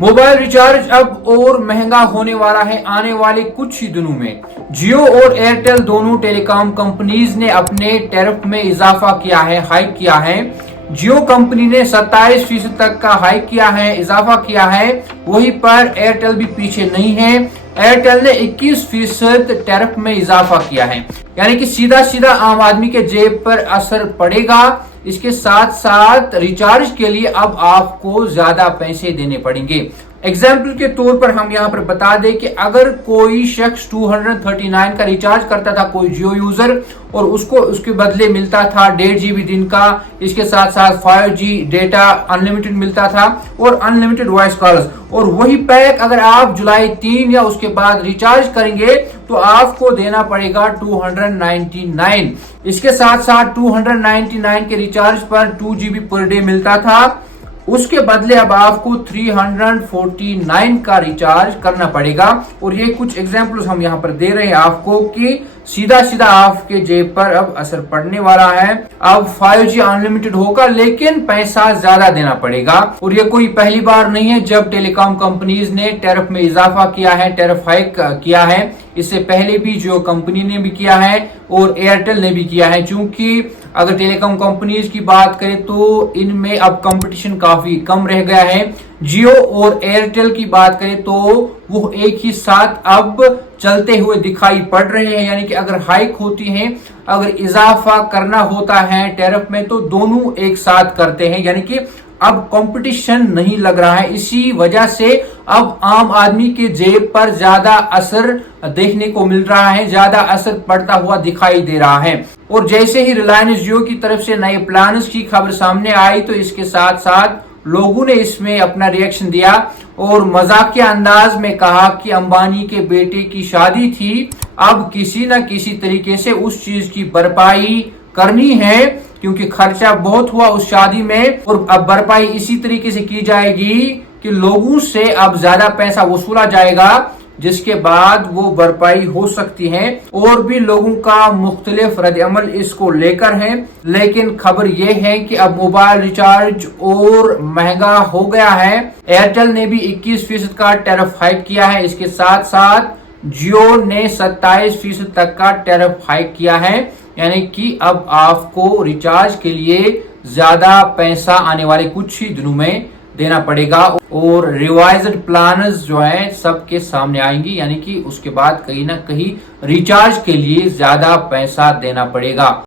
Mobile recharge अब और महंगा होने वाला है आने वाले कुछ ही दिनों में। जियो और एयरटेल दोनों टेलीकॉम कंपनीज ने अपने टैरिफ में इजाफा किया है, हाइक किया है। जियो कंपनी ने 27% तक का हाइक किया है, इजाफा किया है। वहीं पर एयरटेल भी पीछे नहीं है। एयरटेल ने 21% टैरिफ में इजाफा किया है, यानी कि सीधा सीधा आम आदमी के जेब पर असर पड़ेगा। इसके साथ साथ रिचार्ज के लिए अब आपको ज्यादा पैसे देने पड़ेंगे। एग्जाम्पल के तौर पर हम यहाँ पर बता दें कि अगर कोई शख्स 239 का रिचार्ज करता था, कोई जियो यूजर, और उसको उसके बदले मिलता था 1.5 GB दिन का, इसके साथ साथ 5G डेटा अनलिमिटेड मिलता था और अनलिमिटेड वॉइस कॉल्स, और वही पैक अगर आप जुलाई 3 या उसके बाद रिचार्ज करेंगे तो आपको देना पड़ेगा 299। इसके साथ साथ 299 के रिचार्ज पर 2 GB पर डे मिलता था, उसके बदले अब आपको 349 का रिचार्ज करना पड़ेगा। और ये कुछ एग्जाम्पल्स हम यहाँ पर दे रहे हैं आपको कि सीधा सीधा आपके जेब पर अब असर पड़ने वाला है। अब 5G अनलिमिटेड होगा लेकिन पैसा ज्यादा देना पड़ेगा। और ये कोई पहली बार नहीं है जब टेलीकॉम कंपनीज ने टैरिफ में इजाफा किया है, टैरिफ हाइक किया है। इससे पहले भी जियो कंपनी ने भी किया है और एयरटेल ने भी किया है। क्योंकि अगर टेलीकॉम कंपनीज की बात करें तो इनमें अब कंपटीशन काफी कम रह गया है। जियो और एयरटेल की बात करें तो वो एक ही साथ अब चलते हुए दिखाई पड़ रहे हैं, यानी कि अगर हाइक होती है, अगर इजाफा करना होता है टैरिफ में तो दोनों एक साथ करते हैं, यानी कि अब कंपटीशन नहीं लग रहा है। इसी वजह से अब आम आदमी के जेब पर ज्यादा असर देखने को मिल रहा है, ज्यादा असर पड़ता हुआ दिखाई दे रहा है। और जैसे ही रिलायंस जियो की तरफ से नए प्लान्स की खबर सामने आई तो इसके साथ साथ लोगों ने इसमें अपना रिएक्शन दिया और मजाकिया अंदाज में कहा कि अंबानी के बेटे की शादी थी, अब किसी न किसी तरीके से उस चीज की भरपाई करनी है क्योंकि खर्चा बहुत हुआ उस शादी में, और अब भरपाई इसी तरीके से की जाएगी कि लोगों से अब ज्यादा पैसा वसूला जाएगा, जिसके बाद वो भरपाई हो सकती है। और भी लोगों का मुख्तलिफ रद्द-ए-अमल इसको लेकर है, लेकिन खबर ये है कि अब मोबाइल रिचार्ज और महंगा हो गया है। एयरटेल ने भी 21% का टैरिफ हाइक किया है। इसके साथ साथ जियो ने 27% तक का टैरिफ हाइक किया है, यानी कि अब आपको रिचार्ज के लिए ज्यादा पैसा आने वाले कुछ ही दिनों में देना पड़ेगा। और रिवाइज्ड प्लान्स जो है सबके सामने आएंगी, यानी कि उसके बाद कहीं ना कहीं रिचार्ज के लिए ज्यादा पैसा देना पड़ेगा।